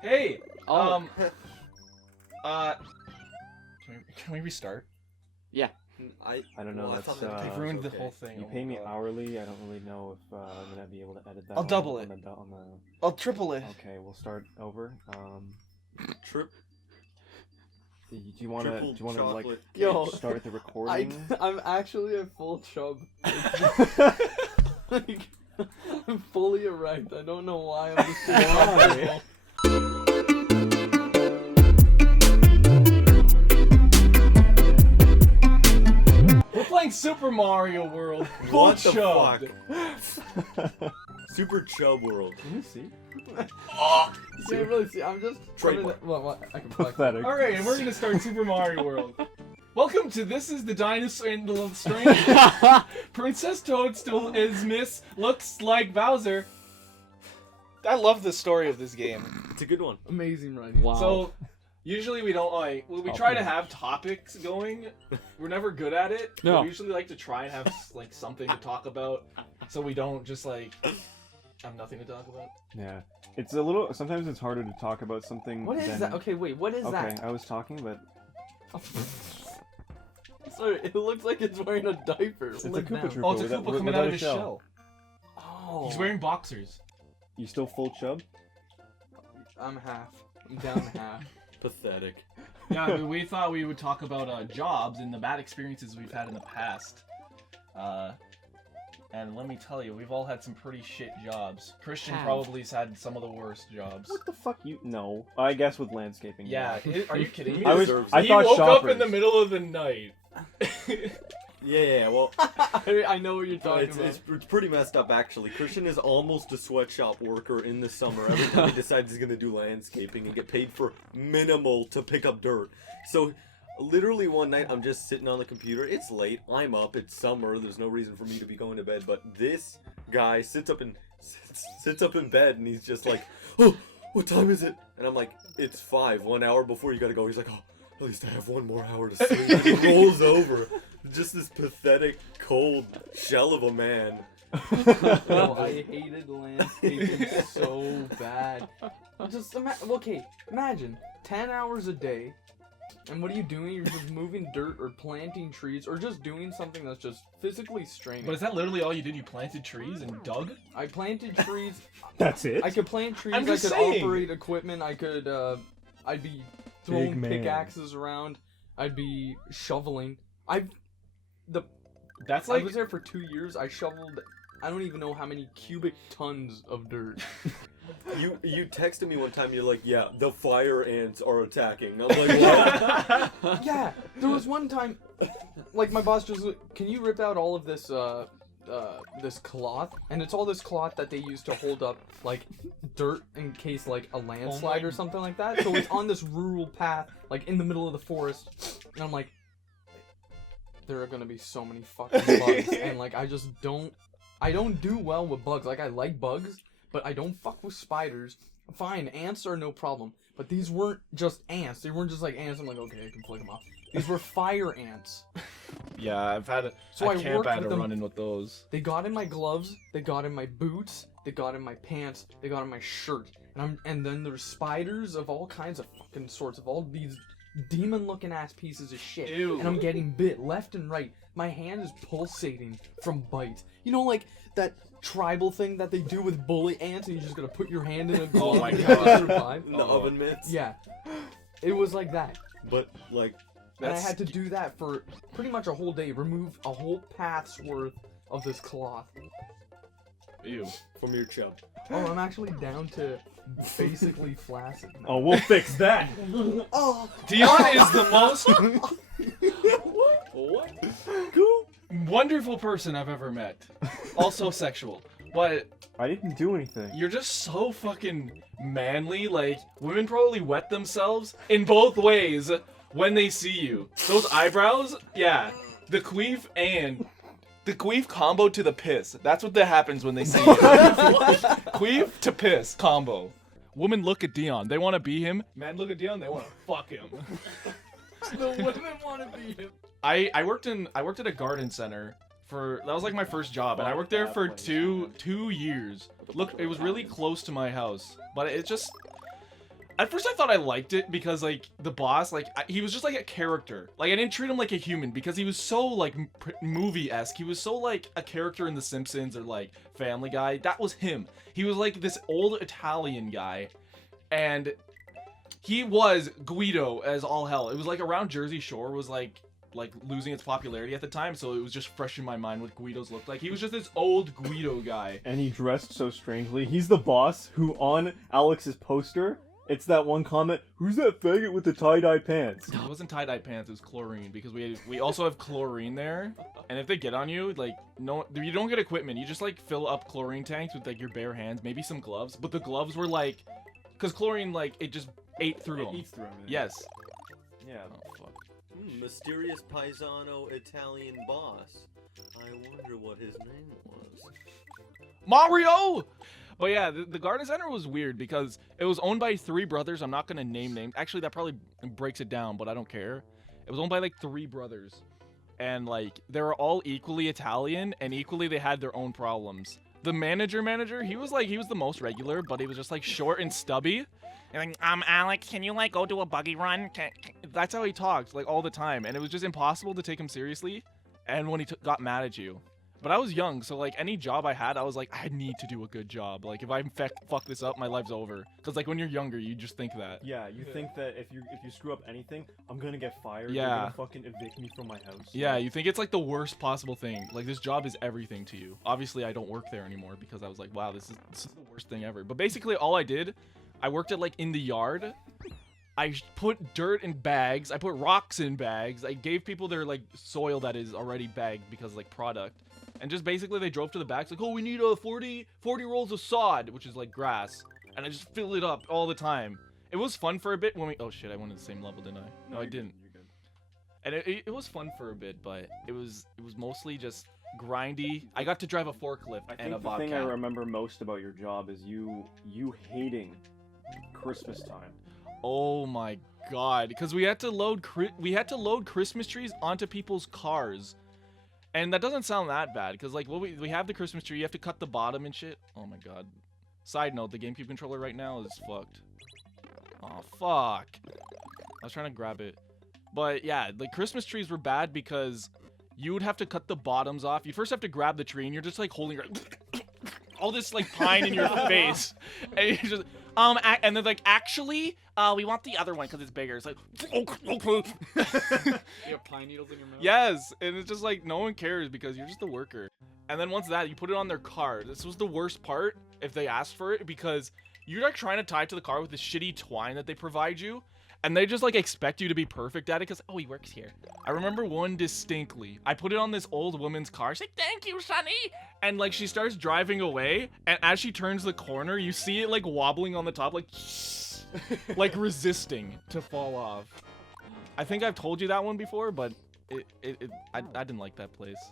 Hey! Oh. Can we restart? Yeah. I don't know. Well, I That's, thought that They was ruined the okay. whole thing. You oh pay my me God. hourly. I don't really know if I'm gonna be able to edit that. I'll double on it. On the... I'll triple it. Okay, we'll start over. Trip. Do you want to like chocolate Yo. start the recording? I'm actually a full chub. Like, I'm fully erect. I don't know why I'm just Why? We're playing Super Mario World. What the chubbed. fuck? Super Chub World. Let me see. You can't really see. I'm just Trademark. What? I can flex. Pathetic. All right, and we're gonna start Super Mario World. Welcome to This is the Dinosaur and the Strange. Princess Toadstool is Miss looks like Bowser. I love the story of this game. It's a good one. Amazing writing. Wow. So, usually we don't like. Well, we try to have topics going. We're never good at it. No. We usually like to try and have like something to talk about, so we don't just like have nothing to talk about. Yeah, it's a little. Sometimes it's harder to talk about something. What is than... that? Okay, wait. What is Okay, that? I was talking, but Sorry, it looks like it's wearing a diaper. it's a Look Koopa now. Troopa. Oh, it's a without- Koopa coming without out a of his shell. Oh. He's wearing boxers. You still full chub? I'm half. I'm down half. Pathetic. Yeah, we thought we would talk about jobs and the bad experiences we've had in the past. And let me tell you, we've all had some pretty shit jobs. Christian Have. probably's had some of the worst jobs. What the fuck? You no? I guess with landscaping. Yeah, are you kidding me? I was. deserves I he thought woke shoppers. up in the middle of the night. Yeah, well, I know what you're talking it's pretty messed up actually. Christian is almost a sweatshop worker in the summer every time he decides he's gonna do landscaping and get paid for minimal to pick up dirt. So, literally one night I'm just sitting on the computer. It's late. I'm up. It's summer. There's no reason for me to be going to bed. But this guy sits up in bed and he's just like, "Oh, what time is it?" And I'm like, "It's 5. 1 hour before you gotta go." He's like, "Oh, at least I have 1 more hour to sleep." And he rolls over. Just this pathetic, cold shell of a man. No, I hated landscaping so bad. Just imagine 10 hours a day, and what are you doing? You're just moving dirt or planting trees or just doing something that's just physically straining. But is that literally all you did? You planted trees and dug? I planted trees. That's it. I could plant trees. I'm I just could saying. operate equipment. I could. I'd be throwing man. pickaxes around. I'd be shoveling. That's I like was there for 2 years. I shoveled. I don't even know how many cubic tons of dirt. You texted me one time. You're like, "Yeah, the fire ants are attacking." I'm like, "What?" Yeah, there was one time, like my boss just, can you rip out all of this this cloth? And it's all this cloth that they use to hold up like dirt in case like a landslide or something like that. So it's on this rural path, like in the middle of the forest, and I'm like, there are gonna be so many fucking bugs, and like I don't do well with bugs. Like I like bugs, but I don't fuck with spiders. Fine, ants are no problem, but these weren't just ants. They weren't just like ants. I'm like, okay, I can flick them off. These were fire ants. yeah, I've had a So I camp worked had with a them. run in with those. They got in my gloves. They got in my boots. They got in my pants. They got in my shirt. And then there's spiders of all kinds of fucking sorts of all these demon-looking ass pieces of shit. Ew. And I'm getting bit left and right. My hand is pulsating from bites. You know, like that tribal thing that they do with bully ants, and you just gotta put your hand in a glove my to God. survive. The oven mitts. Yeah, it was like that. But like, And I That's had to do that for pretty much a whole day. Remove a whole path's worth of this cloth. Ew. from your chub. Oh, I'm actually down to basically flaccid now. Oh, we'll fix that. Oh, Deon is the most What? cool, wonderful person I've ever met. Also sexual. But I didn't do anything. you're just so fucking manly. Like, women probably wet themselves in both ways when they see you. Those eyebrows, yeah. The queef combo to the piss. That's what that happens when they see you. Queef to piss combo. Women look at Deon. They want to be him. Men look at Deon. They want to fuck him. the women want to be him. I worked at a garden center that was like my first job, and I worked there for two years. Look, it was really close to my house, but it just, At first I thought I liked it because like the boss, like he was just like a character. Like I didn't treat him like a human because he was so like movie-esque. He was so like a character in The Simpsons or like Family Guy. That was him. He was like this old Italian guy, and he was Guido as all hell. It was like around Jersey Shore was like losing its popularity at the time, so it was just fresh in my mind what Guido's looked like. He was just this old Guido guy. And he dressed so strangely. He's the boss who on Alex's poster, it's that one comment, who's that faggot with the tie-dye pants? It wasn't tie-dye pants, it was chlorine, because we also have chlorine there, and if they get on you, like, no, you don't get equipment, you just, like, fill up chlorine tanks with, like, your bare hands, maybe some gloves, but the gloves were, like, because chlorine, like, it just ate through them. Eats through everything. Yes. Yeah. Oh, fuck. Mysterious paisano Italian boss. I wonder what his name was. Mario! But yeah, the garden center was weird because it was owned by 3 brothers. I'm not going to name names. Actually, that probably breaks it down, but I don't care. It was owned by like 3 brothers. And like, they were all equally Italian and equally they had their own problems. The manager, he was the most regular, but he was just like short and stubby. And like, Alex, can you like go do a buggy run? That's how he talked, like all the time. And it was just impossible to take him seriously. And when he got mad at you. But I was young, so like any job I had, I was like, I need to do a good job. Like if I fuck this up, my life's over. Cause like when you're younger, you just think that. Yeah, you think that if you screw up anything, I'm gonna get fired. Yeah. You're gonna fucking evict me from my house. Yeah, you think it's like the worst possible thing. Like this job is everything to you. Obviously, I don't work there anymore because I was like, wow, this is the worst thing ever. But basically, all I did, I worked at like in the yard. I put dirt in bags. I put rocks in bags. I gave people their like soil that is already bagged because like product. And just basically they drove to the back, like, oh, we need 40 rolls of sod, which is like grass. And I just filled it up all the time. It was fun for a bit when we, oh shit, I went to the same level, didn't I? No, I didn't. You're good. And it was fun for a bit, but it was mostly just grindy. I got to drive a forklift and a the thing I bobcat. remember most about your job is you hating Christmas time. Oh my god, because we had to load Christmas trees onto people's cars. And that doesn't sound that bad, because like we have the Christmas tree, you have to cut the bottom and shit. Oh my god. Side note, the GameCube controller right now is fucked. Oh fuck. I was trying to grab it. But yeah, the Christmas trees were bad because you would have to cut the bottoms off. You first have to grab the tree and you're just like holding your all this like pine in your face. And you just and they're like, actually, we want the other one because it's bigger. It's like, okay. You have pine needles in your mouth? Yes, and it's just like no one cares because you're just a worker. And then once that, you put it on their car. This was the worst part if they asked for it because you're like trying to tie it to the car with this shitty twine that they provide you. And they just like expect you to be perfect at it because, oh, he works here. I remember one distinctly. I put it on this old woman's car. She's like, thank you, Sonny. And like she starts driving away. And as she turns the corner, you see it like wobbling on the top, like, like resisting to fall off. I think I've told you that one before, but I didn't like that place.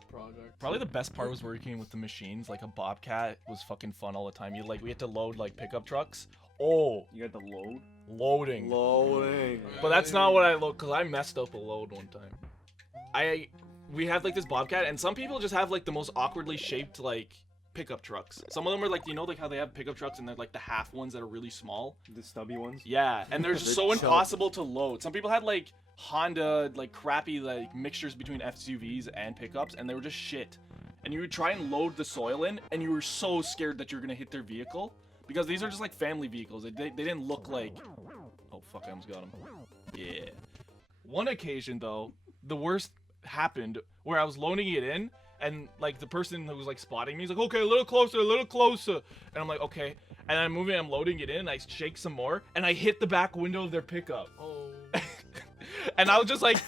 Probably the best part was working with the machines. Like a bobcat was fucking fun all the time. We had to load like pickup trucks. Oh, You had to load? loading. But that's not what I load, because I messed up a load one time. We had like this bobcat, and some people just have like the most awkwardly shaped like pickup trucks. Some of them are like, you know, like how they have pickup trucks and they're like the half ones that are really small. The stubby ones? Yeah, and they're just The so Chubs. impossible to load. Some people had like Honda, like crappy like mixtures between SUVs and pickups, and they were just shit. And you would try and load the soil in, and you were so scared that you're gonna hit their vehicle. Because these are just like family vehicles. They didn't look like... Oh, fuck, I almost got him. Yeah. One occasion, though, the worst happened where I was loading it in, and like the person who was like spotting me, he's like, okay, a little closer. And I'm like, okay. And I'm moving, I'm loading it in, I shake some more, and I hit the back window of their pickup. Oh. And I was just like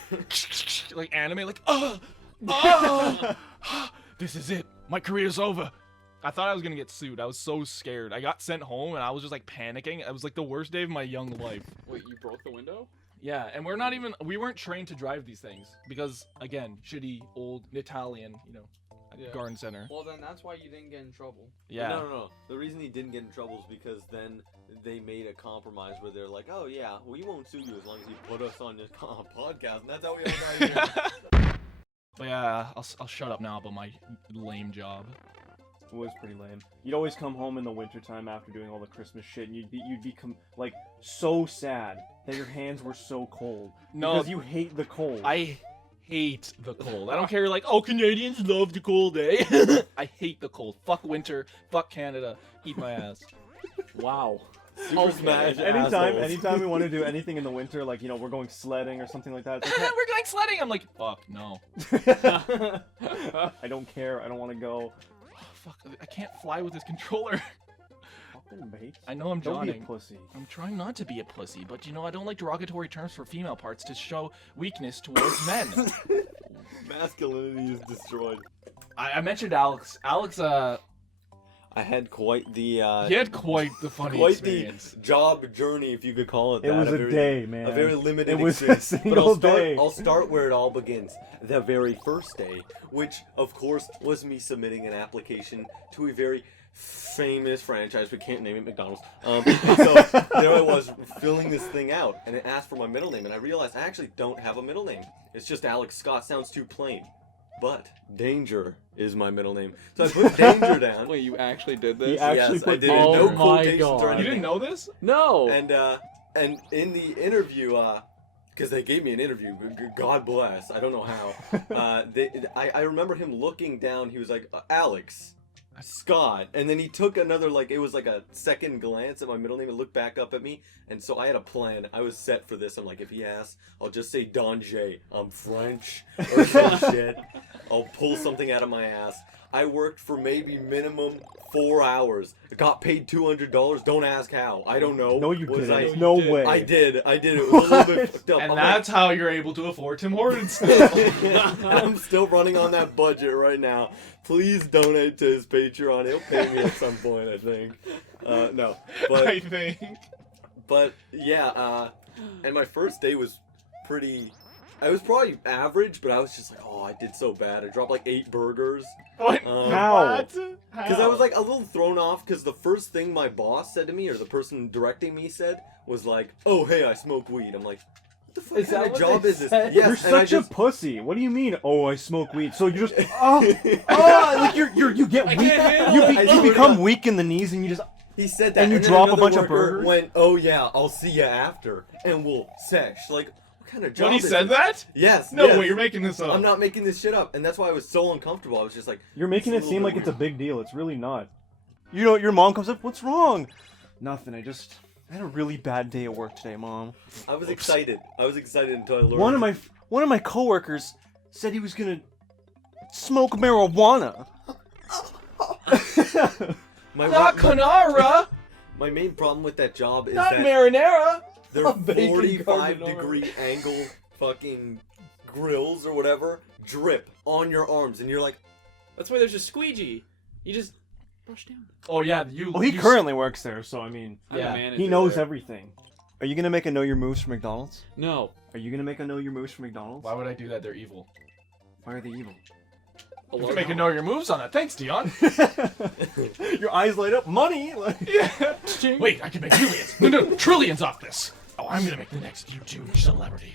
anime, like, this is it. My career's over. I thought I was gonna get sued. I was so scared. I got sent home and I was just like panicking. It was like the worst day of my young life. Wait, you broke the window? Yeah, and we weren't trained to drive these things because, again, shitty, old, Italian, you know, garden center. Well, then that's why you didn't get in trouble. Yeah. No. The reason he didn't get in trouble is because then they made a compromise where they're like, oh yeah, we won't sue you as long as you put us on this podcast, and that's how we all got here. But yeah, I'll shut up now about my lame job. was pretty lame. You'd always come home in the wintertime after doing all the Christmas shit, and you'd be like so sad that your hands were so cold. No, Because you hate the cold. I hate the cold. I don't care. Like, oh, Canadians love the cold, eh? I hate the cold. Fuck winter. Fuck Canada. Eat my ass. Wow. Super Smash Anytime we want to do anything in the winter, like, you know, we're going sledding or something like that. It's like, We're going sledding. I'm like, fuck no. I don't care. I don't want to go. Oh, fuck. I can't fly with this controller. Fucking mate. I know I'm Don't be a Johnning. pussy. I'm trying not to be a pussy, but you know, I don't like derogatory terms for female parts to show weakness towards men. Masculinity is destroyed. I mentioned Alex. Alex, I had quite the he had quite the funny quite experience. the job journey, if you could call it that. It was a very, day, man. A very limited It was experience. a But single day. I'll start where it all begins. The very first day, which of course was me submitting an application to a very famous franchise. We can't name it McDonald's. And so there I was filling this thing out, and it asked for my middle name, and I realized I actually don't have a middle name. It's just Alex Scott. Sounds too plain. But Danger is my middle name, so I put Danger down. Wait, you actually did this? He actually Yes, I put did. Oh No my quotations God. or You anything. didn't know this? No. And in the interview, because they gave me an interview, God bless, I don't know how. I remember him looking down. He was like, Alex Scott, and then he took another, like, it was like a second glance at my middle name and looked back up at me. And so I had a plan. I was set for this. I'm like, if he asks, I'll just say Danger. I'm French or some shit. I'll pull something out of my ass. I worked for maybe minimum 4 hours. I got paid $200. Don't ask how. I don't know. No, you Was didn't. I- No did. way. I did. It was a little bit fucked up. And I'm that's how you're able to afford Tim Hortons still. and I'm still running on that budget right now. Please donate to his Patreon. He'll pay me at some point, I think. No, I think. but yeah. And my first day was pretty. I was probably average, but I was just like, oh, I did so bad. I dropped like 8 burgers. What? How? What? Because I was like a little thrown off. Because the first thing my boss said to me, or the person directing me said, was like, "Oh, hey, I smoke weed." I'm like, "What the fuck Is that kind of what job they is this?" said? Yes, You're and I such just, a pussy. What do you mean? Oh, I smoke weed. So you just like you get I weak. can't handle it. I You become swear weak in the knees, and you just He said that, And you then drop a another bunch of worker burgers? Went, "Oh yeah, I'll see you after, and we'll sesh." Like, what kind of job? When he is said this? that? Yes. No yes. way, you're making this up. I'm not making this shit up, and that's why I was so uncomfortable. I was just like, you're making it's it a seem little like bit it's a big deal. It's really not. You know, your mom comes up. What's wrong? Nothing. I had a really bad day at work today, Mom. I was excited. I was excited until I learned. One of my coworkers said he was gonna smoke marijuana. my, Not Conara! my main problem with that job is Not that marinara! their A bacon 45-degree angle fucking grills or whatever drip on your arms, and you're like, That's why there's a squeegee. You just brush down. Oh yeah, you. Well, he you- currently works there, so I mean, I'm Yeah. a manager he knows there. everything. Are you gonna make a know your moves for McDonald's? No. Are you gonna make a know your moves for McDonald's? Why would I do that? They're evil. Why are they evil? You can make a know your moves on it. Thanks, Deon. Your eyes light up. Money. Like... Yeah. Wait, I can make millions. No, trillions off this. Oh, I'm gonna make the next YouTube celebrity.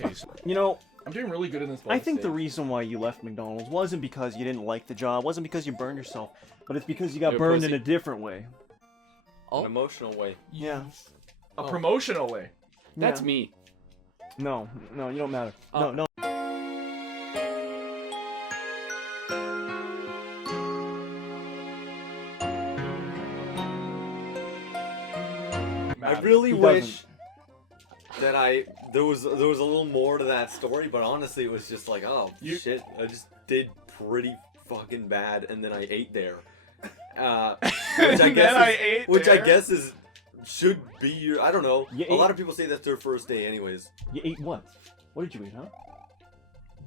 Okay, so You know, I'm doing really good in this. I think the reason why you left McDonald's wasn't because you didn't like the job, wasn't because you burned yourself, but it's because you got You're a burned pussy. in a different way. an emotional way. Yeah. a promotional way. That's Yeah. me. No, you don't matter. Oh. No. I really He wish that there was a little more to that story, but honestly, it was just like, oh shit, I just did pretty fucking bad, and then I ate there. Which I guess should be your. I don't know. You A lot ate- of people say that's their first day, anyways. You ate what? What did you eat, huh?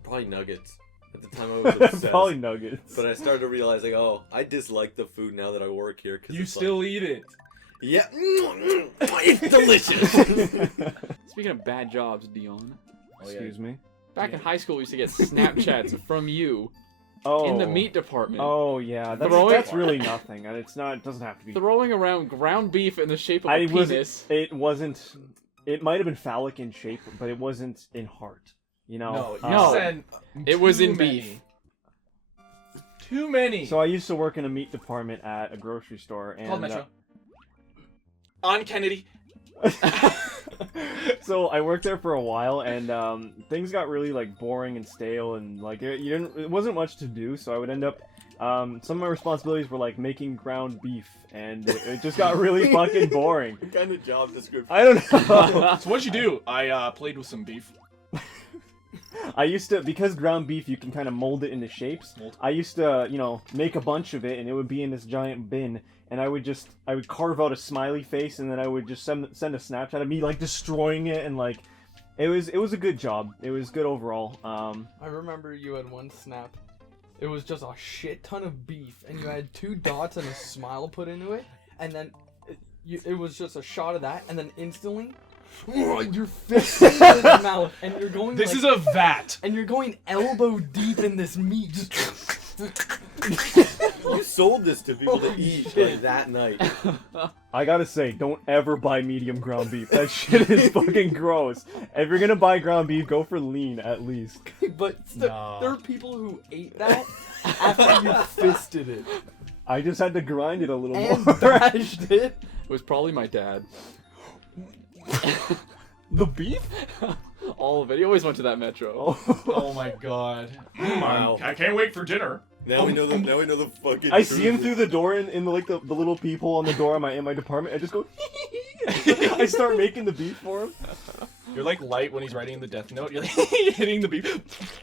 Probably nuggets. At the time, I was obsessed. Probably nuggets. But I started to realize, like, oh, I dislike the food now that I work here. Cause You it's still eat it. like, yeah, it's delicious. Speaking of bad jobs, Dion. Excuse me. Back in high school, we used to get Snapchats from you Oh. in the meat department. Oh yeah, Throwing- that's really nothing. And it's not. It doesn't have to be. Throwing around ground beef in the shape of a I was. penis. It wasn't. it might have been phallic in shape, but it wasn't in heart. You know? No, you No. said It was too in many. beef. Too many. So I used to work in a meat department at a grocery store, and Called Metro. On Kennedy. so I worked there for a while, and things got really like boring and stale, and like it wasn't much to do. So I would end up. Some of my responsibilities were like making ground beef, and it just got really fucking boring. What kind of job description? I don't know. So what'd you do? I played with some beef. I used to, because ground beef you can kind of mold it into shapes. I used to, make a bunch of it, and it would be in this giant bin, and I would carve out a smiley face, and then I would just send a Snapchat of me like destroying it, and like it was a good job. It was good overall. I remember you had one snap. It was just a shit ton of beef, and you had 2 dots and a smile put into it, and then it was just a shot of that, and then instantly, your fist in your mouth, and you're going. This like, is a vat. and you're going elbow deep in this meat. Just You sold this to people to eat like, that night. I gotta say, don't ever buy medium ground beef. That shit is fucking gross. If you're gonna buy ground beef, go for lean at least. But No. there are people who ate that after you fisted it I just had to grind it a little and more. bashed it. It was probably my dad. The beef? All of it. He always went to that Metro. Oh my god. Wow. I can't wait for dinner. Now we know the fucking. I see him through the door in the little peephole on the door in my department. I just go. I start making the beef for him. You're like Light when he's writing the death note. You're like hitting the beef.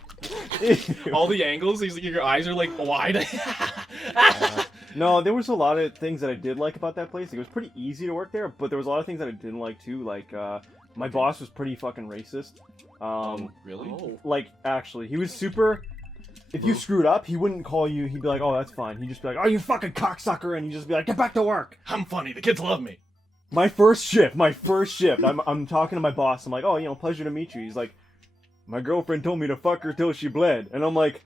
All the angles. Your eyes are like wide. No, there was a lot of things that I did like about that place. It was pretty easy to work there, but there was a lot of things that I didn't like too. Like my boss was pretty fucking racist. Really? Like actually, he was super. If you screwed up, he wouldn't call you. He'd be like, "Oh, that's fine." He'd just be like, "Oh, you fucking cocksucker," and he'd just be like, "Get back to work." I'm funny. The kids love me. My first shift. I'm talking to my boss. I'm like, "Oh, pleasure to meet you." He's like, "My girlfriend told me to fuck her till she bled," and I'm like,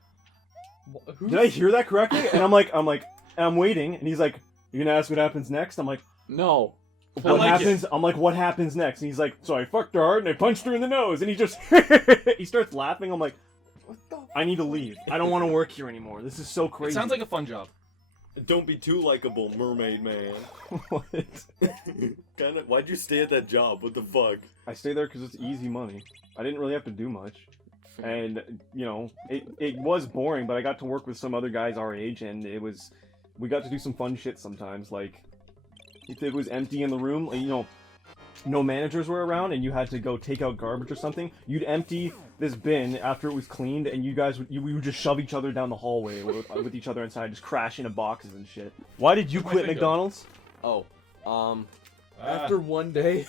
"Did I hear that correctly?" And I'm waiting, and he's like, "You gonna ask what happens next?" I'm like, No. "What like happens?" I'm like, "What happens next?" And he's like, "So I fucked her hard and I punched her in the nose," and he just he starts laughing. I'm like, "I need to leave. I don't want to work here anymore. This is so crazy." It sounds like a fun job. Don't be too likable, mermaid man. What? Why'd you stay at that job? What the fuck? I stay there because it's easy money. I didn't really have to do much. And, it was boring, but I got to work with some other guys our age, and we got to do some fun shit sometimes. Like, if it was empty in the room, no managers were around, and you had to go take out garbage or something, you'd empty this bin after it was cleaned, and we would just shove each other down the hallway with each other inside, just crash into boxes and shit. Why did you Where'd my quit thing go? McDonald's? Oh. After one day,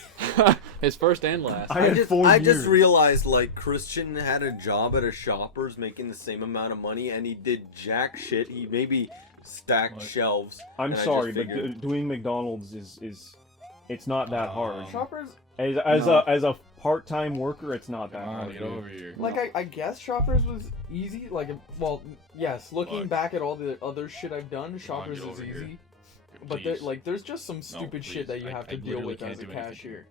His first and last. I had 4 I years. just realized, like, Christian had a job at a Shoppers making the same amount of money, and he did jack shit. He maybe stacked What? shelves. I'm and I sorry, just but figured- doing McDonald's is it's not that hard. Shoppers, As a part-time worker, it's not that Come on, hard. get dude. over here. like I guess Shoppers was easy. Like, well, yes. Looking Fuck. back at all the other shit I've done, Come on, Shoppers get is over here. easy. But there, Please. like, there's just some stupid shit please. that you have I to deal literally with can't as a do anything. cashier.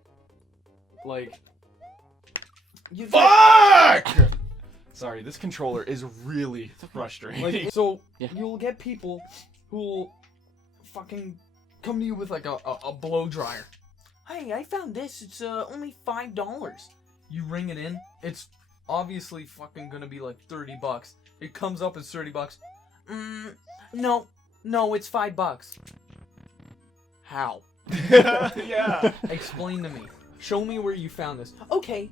Like, you Fuck! Sorry, this controller is really frustrating. like so Yeah. you'll get people who'll fucking come to you with like a blow dryer. Hey, I found this. It's only $5. You ring it in. It's obviously fucking gonna be like $30. It comes up as $30. No, it's $5. How? Yeah. Explain to me. Show me where you found this. Okay.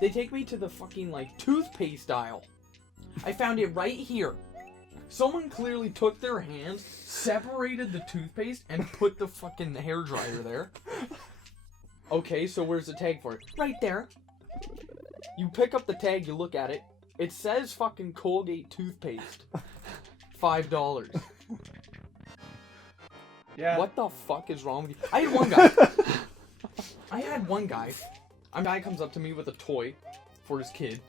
They take me to the fucking, like, toothpaste aisle. I found it right here. Someone clearly took their hands, separated the toothpaste, and put the fucking hairdryer there. Okay, so where's the tag for it? Right there. You pick up the tag, you look at it. It says fucking Colgate toothpaste. $5. Yeah. What the fuck is wrong with you? I had one guy. A guy comes up to me with a toy for his kid.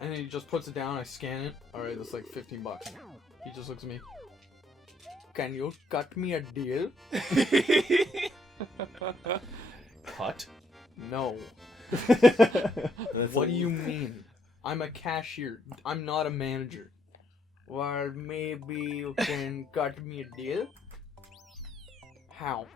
And then he just puts it down, I scan it. Alright, that's like $15. He just looks at me. Can you cut me a deal? Cut? No. That's What do you mean? I'm a cashier. I'm not a manager. Well, maybe you can cut me a deal? How?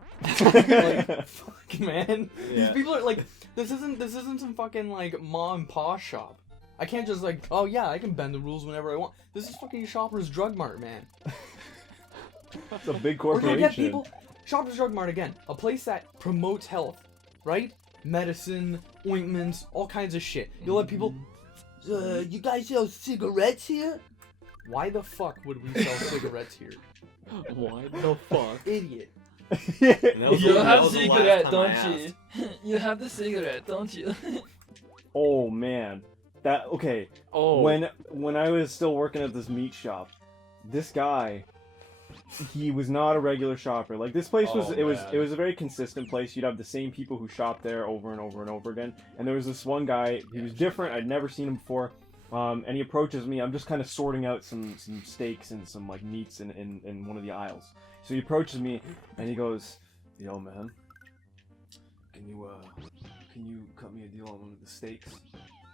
Like, fuck, man. Yeah. These people are like, this isn't some fucking like mom and pop shop. I can't just like, oh yeah, I can bend the rules whenever I want. This is fucking Shoppers Drug Mart, man. It's a big We're gonna get corporation. people. Shoppers Drug Mart again, a place that promotes health, right? Medicine, ointments, all kinds of shit. You'll let people. You guys sell cigarettes here? Why the fuck would we sell cigarettes here? Why the fuck? Idiot. And that was You the- that have was the last cigarette, time I don't asked. you? You have the cigarette, don't you? Oh man, that okay. Oh. When I was still working at this meat shop, this guy, he was not a regular shopper. Like this place was, Oh, it was man. it was a very consistent place. You'd have the same people who shop there over and over and over again. And there was this one guy. He was different. I'd never seen him before. And he approaches me. I'm just kind of sorting out some steaks and some like meats in one of the aisles. So he approaches me and he goes, "Yo, man, can you cut me a deal on one of the steaks?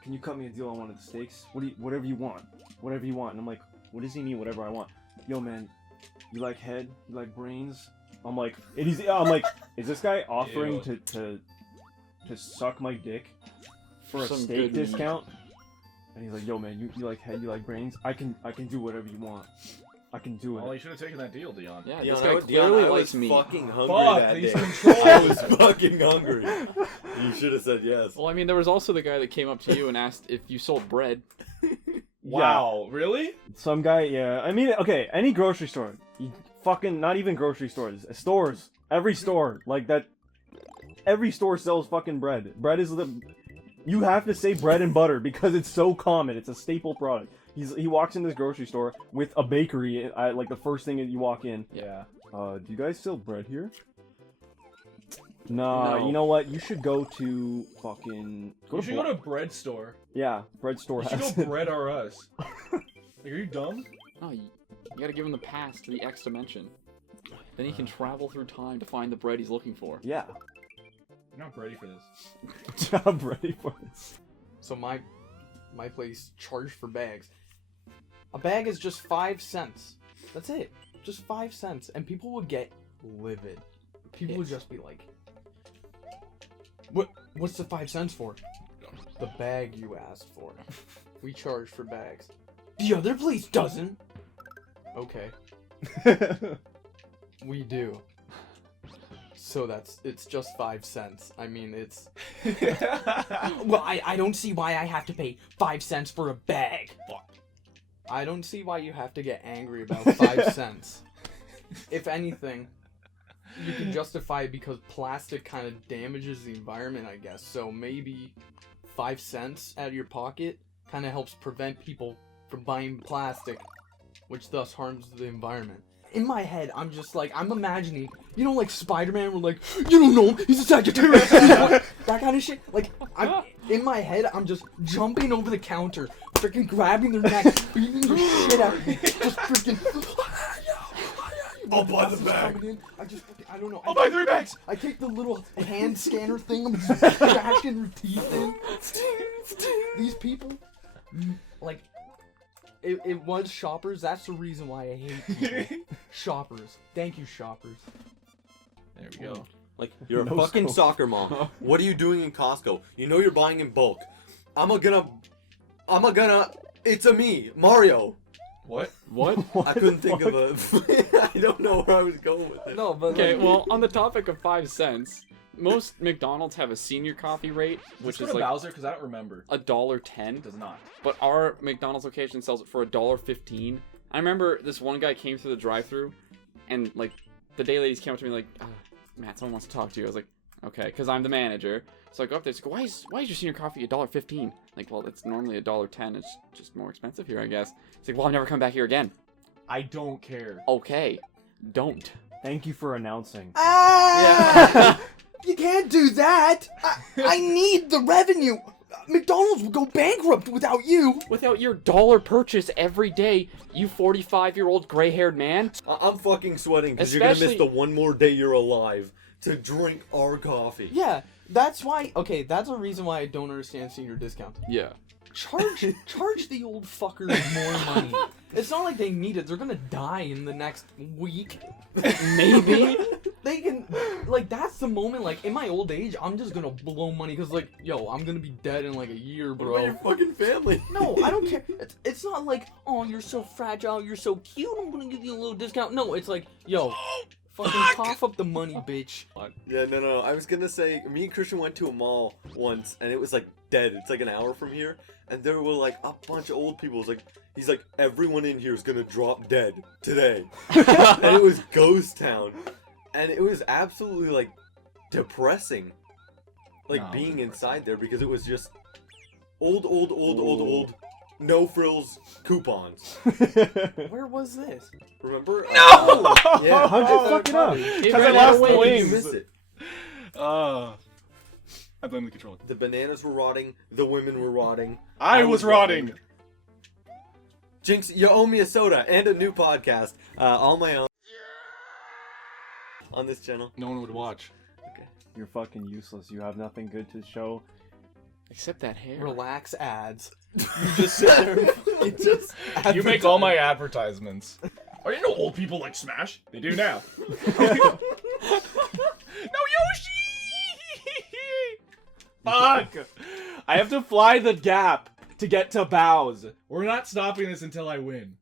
Can you cut me a deal on one of the steaks? Whatever you want, whatever you want." And I'm like, "What does he mean? Whatever I want?" "Yo, man, you like head? You like brains?" I'm like, is this guy offering Ew. to suck my dick for a Some steak good meat. discount? And he's like, "Yo, man, you like head? You like brains? I can do whatever you want. I can do it." Well, you should have taken that deal, Dion. Yeah, Dion, this I guy was- clearly Dion, I likes was me. fucking hungry Fuck, that these day. controls. I was fucking hungry. You should have said yes. Well, I mean, there was also the guy that came up to you and asked if you sold bread. Wow, really? Some guy, yeah. I mean, okay, any grocery store. Fucking, not even grocery stores. Stores. Every store. Like that. Every store sells fucking bread. Bread is the. You have to say bread and butter because it's so common. It's a staple product. He walks in this grocery store with a bakery, like the first thing that you walk in. Yeah. Do you guys sell bread here? Nah, No. you know what? You should go to fucking. You should go to a bread store. Yeah, bread store You should has go it. Bread R Us. Like, are you dumb? No, you gotta give him the pass to the X dimension. Then he can travel through time to find the bread he's looking for. Yeah. You're not ready for this. I'm ready for this. So my place charged for bags. A bag is just 5 cents. That's it. Just 5 cents. And people would get livid. People would just be like, what's the 5 cents for? The bag you asked for. We charge for bags. The other place doesn't. Okay. We do. So it's just 5 cents. I mean, it's... Well, I don't see why I have to pay 5 cents for a bag. I don't see why you have to get angry about 5 cents. If anything, you can justify it because plastic kind of damages the environment, I guess. So maybe 5 cents out of your pocket kind of helps prevent people from buying plastic, which thus harms the environment. In my head, I'm just like, I'm imagining, you know, like Spider-Man, we're like, you don't know, he's a Sagittarius, that kind of shit. Like, in my head, I'm just jumping over the counter, freaking grabbing their neck, beating the shit out of me, just freaking, I'll buy the bag. I don't know. I'll buy 3 bags! I take the little hand scanner thing, I'm just cracking their teeth in. These people, like, it was Shoppers. That's the reason why I hate people. Shoppers. Thank you, Shoppers. There we go. Like, you're a No fucking scope. soccer mom. What are you doing in Costco? You know you're buying in bulk. I'm a gonna, it's a me, Mario. What? What? I couldn't think of a, I don't know where I was going with it. No, but Okay, like, well, on the topic of 5 cents, most McDonald's have a senior coffee rate, Which which is is like Bowser? Because I don't remember. $1.10. It does not. But our McDonald's location sells it for $1.15. I remember this one guy came through the drive-thru, and like the day ladies came up to me like, "Matt, someone wants to talk to you." I was like, "Okay," because I'm the manager. So I go up there. I go, "Why is your senior coffee $1.15?" Like, well, it's normally $1.10. It's just more expensive here, I guess. He's like, "Well, I've never come back here again." I don't care. Okay, don't. Thank you for announcing. ah! You can't do that. I need the revenue. McDonald's will go bankrupt without you. Without your dollar purchase every day, you 45-year-old gray-haired man. I'm fucking sweating because you're gonna miss Especially- the one more day you're alive to drink our coffee. Yeah, That's why. Okay, that's a reason why I don't understand senior discounts. Yeah. Charge the old fuckers more money. It's not like they need it. They're gonna die in the next week. Maybe. They can, like, that's the moment, like, in my old age, I'm just gonna blow money, because, like, yo, I'm gonna be dead in, like, a year, What about bro. your fucking family? No, I don't care. It's not like, oh, you're so fragile, you're so cute, I'm gonna give you a little discount. No, it's like, yo, fucking cough up the money, bitch. Yeah, no. I was gonna say, me and Christian went to a mall once, and it was like dead. It's like an hour from here, and there were like a bunch of old people. It was like, he's like, everyone in here is gonna drop dead today, and it was ghost town, and it was absolutely like depressing, like No, it being wasn't inside there because it was just old, no frills coupons. Where was this? Remember? No! Yeah. How'd you fuck it up? It Because I ran lost away. the You wings. missed it. I blame the controller. The bananas were rotting. The women were rotting. I was rotting. Jinx, you owe me a soda and a new podcast. All my own. On this channel. No one would watch. You're fucking useless. You have nothing good to show. Except that hair. Relax ads. You just sit there and just You make all my advertisements. Oh, you know old people like Smash? They do now. No Yoshi! Fuck! I have to fly the gap to get to Bows. We're not stopping this until I win.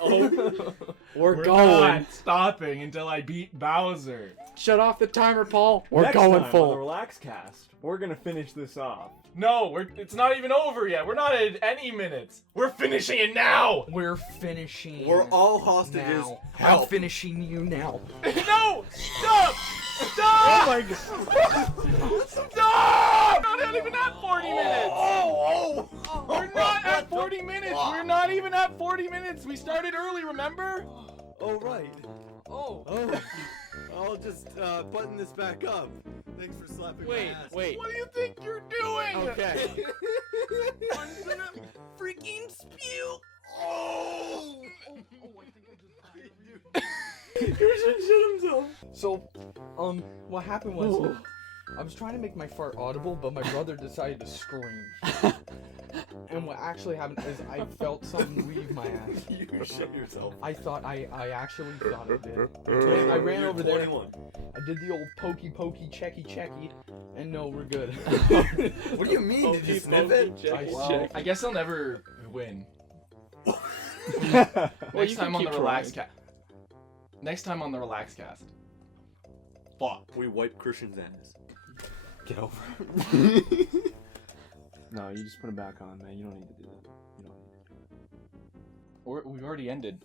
Oh, We're going. not stopping until I beat Bowser. Shut off the timer, Paul. We're Next going time full. on the RelaxCAST, we're gonna finish this off. No, it's not even over yet. We're not at any minutes. We're finishing it now. We're finishing. We're all hostages. now. I'm Help. finishing you now. No! Stop! Oh Stop! my god! Stop! We're not even at 40 minutes. We're not at 40 minutes. We're not even at 40 minutes. We started early, remember? Oh, right. Oh. Oh. I'll just button this back up. Thanks for slapping my ass. Wait. What do you think you're doing? Okay. I'm gonna freaking spew. Oh! Christian shit himself. So, what happened was, I was trying to make my fart audible, but my brother decided to scream. And what actually happened is I felt something leave my ass. You shit yourself. I actually thought I did. I ran over there. 21. I did the old pokey checky, and no, we're good. What do you mean? Did you sniff it? I guess I'll never win. Well, Next you time can on the keep trying. RelaxCast. Next time on the RelaxCast. Fuck. We wipe Christian's ass. Get over it. No, you just put it back on, man. You don't need to do that. You don't need to do that. We've already ended.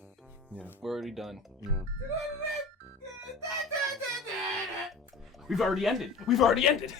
Yeah. We're already done. Yeah. We've already ended. We've already ended.